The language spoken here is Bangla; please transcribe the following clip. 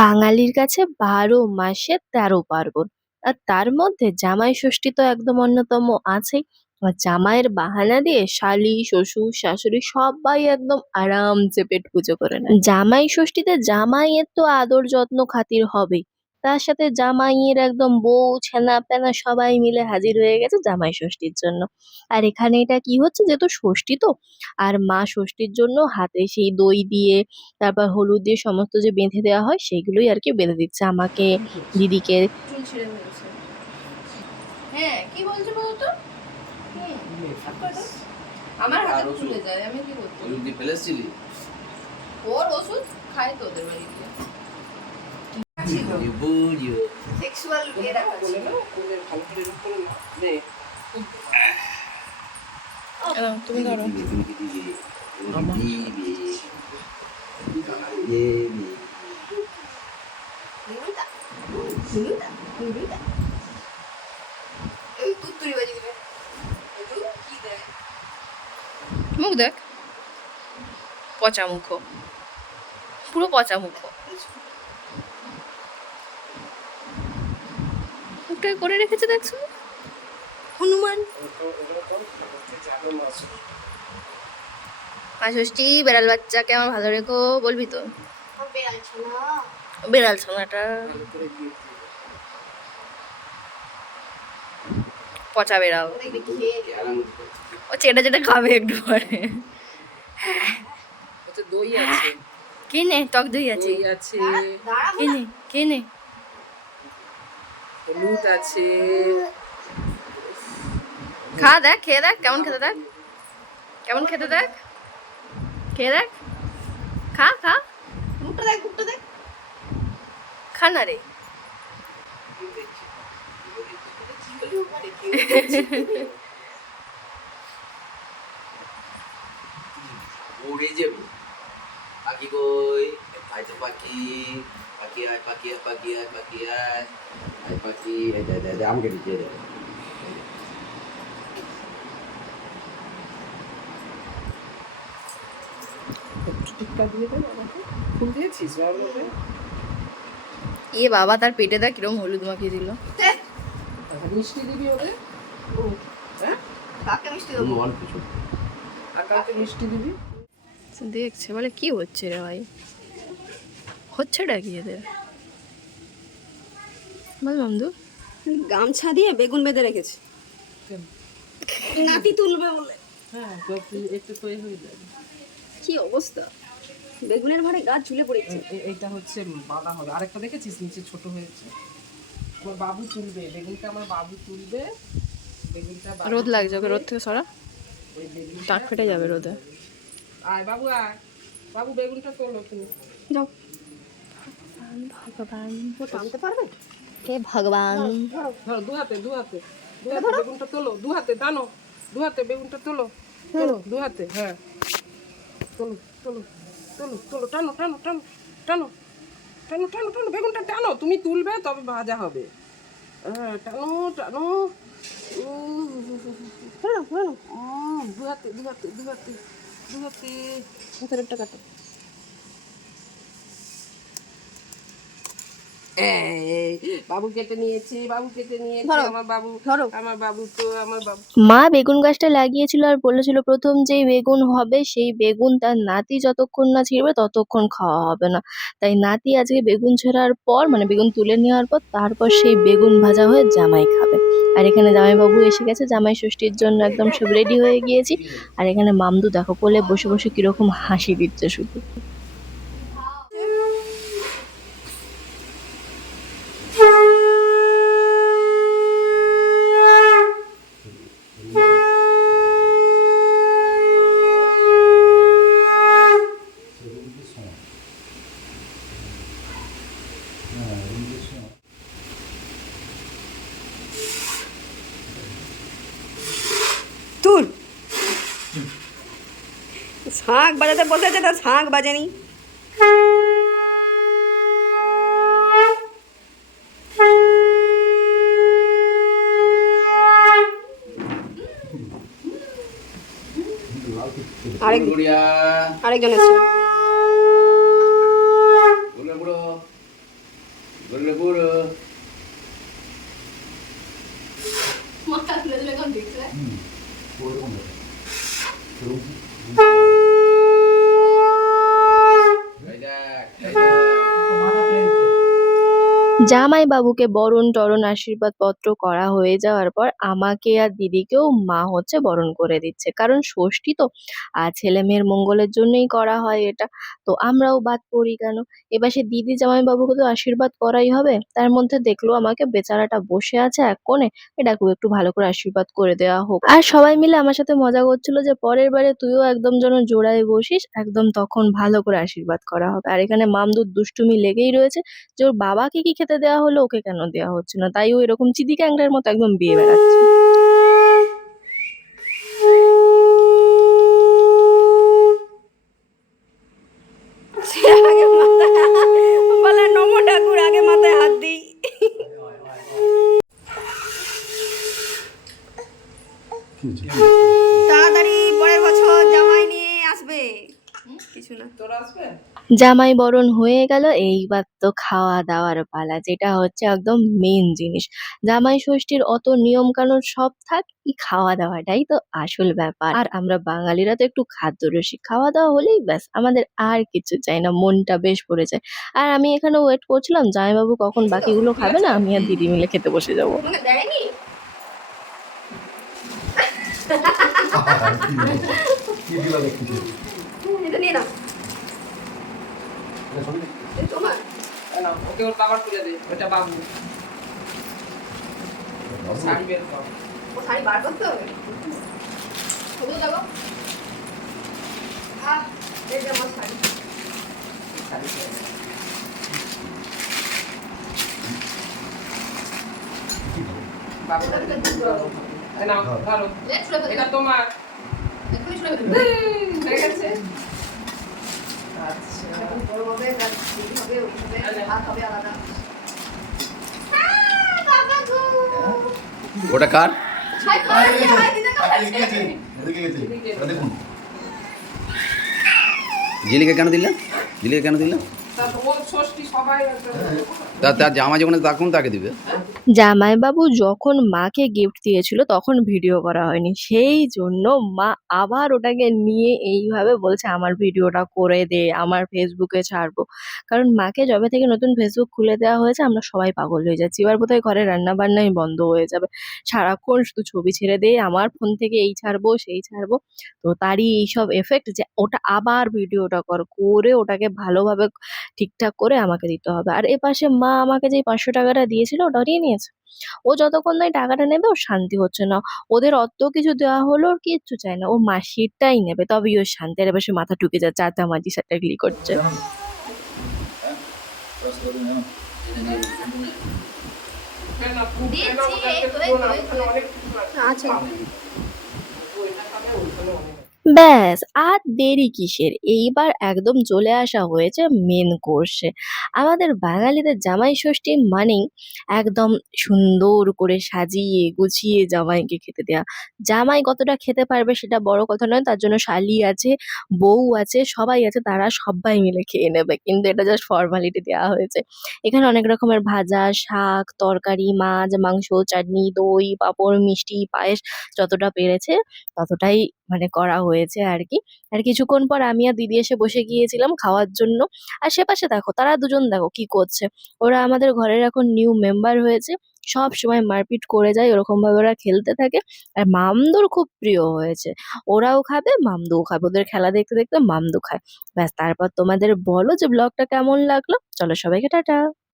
বাঙালির কাছে ১২ মাসে ১৩ পার্বণ। আর তার মধ্যে জামাই ষষ্ঠী তো একদম অন্যতম আছেই। আর জামাইয়ের বাহানা দিয়ে শালি, শ্বশুর, শাশুড়ি সবাই একদম আরামসে পেট পুজো করে নেয়। জামাই ষষ্ঠীতে জামাইয়ের তো আদর যত্ন খাতির হবেই। তার সাথে জামাইয়ের একদম বউ, ছেনা-পেনা সবাই মিলে হাজির হয়ে গেছে জামাই ষষ্ঠীর জন্য। আর এখানে এটা কি হচ্ছে যেহেতু ষষ্ঠী তো, আর মা ষষ্ঠীর জন্য হাতে সেই দই দিয়ে তারপর হলুদ দিয়ে সমস্ত যে বেঁধে দেওয়া হয় সেগুলোই আর কি বেঁধে দিচ্ছে আমাকে, দিদিকে। চুল ছিঁড়ে ফেলছে। হ্যাঁ, কি বলছো বলো তো? আমার হাতে চুলে যায়, আমি কি করব? ওষুধ দিয়ে ফেলেছিলি? ওর ওষুধ খায় তো ওদের বাড়িতে। সেক্সুয়াল এরা বলে না, ওদের ভালো করে রূপ করে না। নে। তুমি ধরো। মুখ দেখ, পচা মুখ, পুরো পচা মুখ। মুখটাকে করে রেখেছে দেখছো, হনুমান। মা ষষ্ঠী বেড়াল বাচ্চাকে আমার ভালো রেখো বলবি তো? বেড়াল ছানাটা পচা বেড়াল, ও চেটা চেটা খাবে একটু পরে। দই আছে, কিনে টক দই আছে, দই আছে, কিনে কিনে হলুদ আছে। খা দেখ, খেয়ে দেখ কেমন খেতে, দেখ কেমন খেতে, দেখ খেয়ে দেখ, খা খা, মুখটা দেখ, মুখটা দেখ, খা না রে। উড়ে যাবে পাখি কই? আয় তো পাখি, পাখি আয়, পাখি আয়, পাখি আয়, পাখি আয়, আয় পাখি, এই দে আমাকে দিতে দে। টিক্কা দিয়ে দে আমাকে। ফুল দিয়েছিস বাবাকে? এ বাবা, তার পেটে দেখ কিরম হলুদ মাখিয়ে দিল। মিষ্টি দিবি ওদের? হ্যাঁ, কাকে মিষ্টি দেবো? অল্প ছোট। আর কাকে মিষ্টি দিবি? দেখছে বলে কি হচ্ছে রে ভাই, হচ্ছেটা কি এদের? বল মামদু। গামছা দিয়ে বেগুন বেঁধে রেখেছে, নাতি তুলবে বলে। হ্যাঁ, একটু তো হয়ে যাবে। কি অবস্থা, বেগুনের ভারে গাছ ঝুলে পড়েছে। এইটা হচ্ছে বাঁধা হবে। আরেকটা দেখেছিস নিচে ছোট হয়েছে? আমার বাবু তুলবে বেগুনটা, আমার বাবু তুলবে বেগুনটা। রোদ লাগছে, ওকে রোদ থেকে সরা, টাক ফেটে যাবে রোদে। আয় বাবু, আয় বাবু, বেগুনটা তোলো তুমি। যাও, ভগবান, ও টানতে পারবে? হে ভগবান। ধরো দু হাতে, দু হাতে, দু হাতে বেগুনটা তোলো, দু হাতে টানো, দু হাতে বেগুনটা তোলো, তোলো দু হাতে। হ্যাঁ, তোলো তোলো তোলো তোলো, টানো টানো টানো টানো টানো টানো টানো, বেগুনটা টানো, তুমি তুলবে তবে ভাজা হবে। হ্যাঁ, টানো টানো, দু হাতে দু হাতে দু হাতে দু হাতে। ভেতরেরটা কাটো। বাবু কেটে নিয়েছি, বাবু কেটে নিয়েছি। ধরো, আমার বাবু, ধরো। আমার বাবু তো, আমার বাবু। মা বেগুন গাছটা লাগিয়েছিল আর বলেছিল প্রথম যেই বেগুন হবে সেই বেগুন তার নাতি যতক্ষণ না ছিঁড়বে ততক্ষণ খাওয়া হবে না। তাই নাতি আজকে বেগুন ছেঁড়ার পর মানে বেগুন তুলে নেওয়ার পর তারপর সেই বেগুন ভাজা হয়ে জামাই খাবে। আর এখানে জামাইবাবু এসে গেছে জামাই ষষ্ঠীর জন্য, একদম সব রেডি হয়ে গিয়েছি। আর এখানে মামদু দেখো কোলে বসে বসে কিরকম হাসি দিচ্ছে শুধু। তুল, শাঁখ বাজাতে বসেছে, তার শাঁখ বাজেনি। আরেকজন এসছে। buru. মাথা তুলে দিলে কেমন দেখছে? জামাই বাবুকে বরণ টরণ আশীর্বাদ পত্র করা হয়ে যাওয়ার পর আমাকে আর দিদিকেও মা হচ্ছে বরণ করে দিচ্ছে, কারণ ষষ্ঠী তো আর ছেলে মেয়ের মঙ্গলের জন্যই করা হয় এটা, তো আমরাও বাদ পড়ি কেন। এবার সে দিদি জামাই বাবুকে তো আশীর্বাদ করাই হবে, তার মধ্যে দেখলো আমাকে বেচারাটা বসে আছে এক কোণে, এটাকেও একটু ভালো করে আশীর্বাদ করে দেওয়া হোক। আর সবাই মিলে আমার সাথে মজা করছিল যে পরের বারে তুইও একদম যেন জোড়ায় বসিস, একদম তখন ভালো করে আশীর্বাদ করা হবে। আর এখানে মামদুর দুষ্টুমি লেগেই রয়েছে যে ওর বাবাকে কি খেতে দেওয়া হলো, ওকে কেন দেওয়া হচ্ছে না, তাই ও এরকম চিদি ক্যাংড়ার মতো একদম বিয়ে বেড়াচ্ছে। সে আগে মাথায় বলে নমো ঠাকুর, আগে মাথায় হাত দিই। তাড়াতাড়ি পরের বছর জামাই নিয়ে আসবে। কিছু না। তোরা আসবে? জামাই বরণ হয়ে গেল, এইবার তো খাওয়া দাওয়ার পালা, যেটা হচ্ছে একদম মেন জিনিস। জামাই ষষ্ঠীর অত নিয়ম কানুন সব থাক, এই খাওয়া দাওয়াটাই তো আসল ব্যাপার। আর আমরা বাঙালিরা তো একটু খাদ্যরসিক, খাওয়া দাওয়া হলেই ব্যাস, আমাদের আর কিছু চাই না, মনটা বেশ ভরে যায়। আর আমি এখানে ওয়েট করছিলাম জামাইবাবু কখন বাকিগুলো খাবে, না আমি আর দিদি মিলে খেতে বসে যাবো। তোমাকে দেয়নি? এটা নিয়ে নাও। এটা তোমার? এই নাও, ওকে ওর কাবার তুলে দে, ওটা বাবু। শাড়ি বের কর। ও শাড়ি বার করতে হবে? ছবিও দেখো। এই যে আমার শাড়ি। শাড়ি বের কর। বাবু, ওটা থেকে দূর করো। এই নাও, ধরো। লেট ছুঁড়ে ফেলে এটা দাও। তোমার। এক্ষুনি ছুঁড়ে ফেলে দাও। হয়ে গেছে? আচ্ছা। এখন বড় হবে, তার দিদি হবে, ওই হবে, ভাত হবে আলাদা। বাবা গো! ওটা কার? ছাই খাওয়াচ্ছি, হাই দিতে খাওয়াচ্ছি। জিলিকে কেন দিলে? জিলিকে কেন দিলে? তা ও ষষ্ঠী সবাই তার জামা যখন তখন তাকে দিবে। জামাইবাবু যখন মাকে গিফট দিয়েছিল তখন ভিডিও করা হয়নি, সেই জন্য মা আবার ওটাকে নিয়ে এইভাবে বলছে আমার ভিডিওটা করে দে, আমার ফেসবুকে ছাড়বো। কারণ মাকে যবে থেকে নতুন ফেসবুক খুলে দেওয়া হয়েছে আমরা সবাই পাগল হয়ে যাচ্ছি, এবার বোধহয় ঘরে রান্না বান্নাই বন্ধ হয়ে যাবে, সারাক্ষণ শুধু ছবি ছেড়ে দে, আমার ফোন থেকে এই ছাড়বো সেই ছাড়বো। তো তারই এইসব এফেক্ট যে ওটা আবার ভিডিওটা করে ওটাকে ভালোভাবে ঠিকঠাক করে আমাকে দিতে হবে। আর এপাশে মা আমাকে যেই 500 টাকাটা দিয়েছিল ওটাও নিয়ে নিয়েছে। ও যতক্ষণ না এই টাকাটা নেবে ওর শান্তি হচ্ছে না। ওদের অত কিছু দেওয়া হলো, ওর কিচ্ছু চায় না। ও মাসিরটাই নেবে তবেই ওর শান্তি। আর এবার সে মাথা ঠুকে যাচ্ছে, আচামাচি স্যাটাগলি করছে। দিচ্ছি, এই তো, অনেক কিছু আছে। আচ্ছা। ওইটা খাবে, ওইখানে অনেক আছে। ব্যাস আর দেরি কিসের, এইবার একদম চলে আসা হয়েছে মেন কোর্সে। আমাদের বাঙালিদের জামাই ষষ্ঠী মানেই একদম সুন্দর করে সাজিয়ে গুছিয়ে জামাইকে খেতে দেওয়া। জামাই কতটা খেতে পারবে সেটা বড় কথা নয়, তার জন্য শালি আছে, বউ আছে, সবাই আছে, তারা সবাই মিলে খেয়ে নেবে, কিন্তু এটা জাস্ট ফর্মালিটি দেওয়া হয়েছে। এখানে অনেক রকমের ভাজা, শাক, তরকারি, মাছ, মাংস, চাটনি, দই, পাঁপড়, মিষ্টি, পায়েস, যতটা পেরেছে ততটাই মানে করা হয়েছে আর কি। আর কিছুক্ষণ পর আমি আর দিদি এসে বসে গিয়েছিলাম খাওয়ার জন্য। আর সেপাশে দেখো তারা দুজন দেখো কি করছে, ওরা আমাদের ঘরের এখন নিউ মেম্বার হয়েছে, সব সময় মারপিট করে যায়, ওরকম ভাবে ওরা খেলতে থাকে। আর মামদুর খুব প্রিয় হয়েছে, ওরাও খাবে মামদুও খাবে, ওদের খেলা দেখতে দেখতে মামদু খায়। ব্যাস, তারপর তোমাদের বলো যে ব্লগটা কেমন লাগলো, চলো সবাইকে টাটা।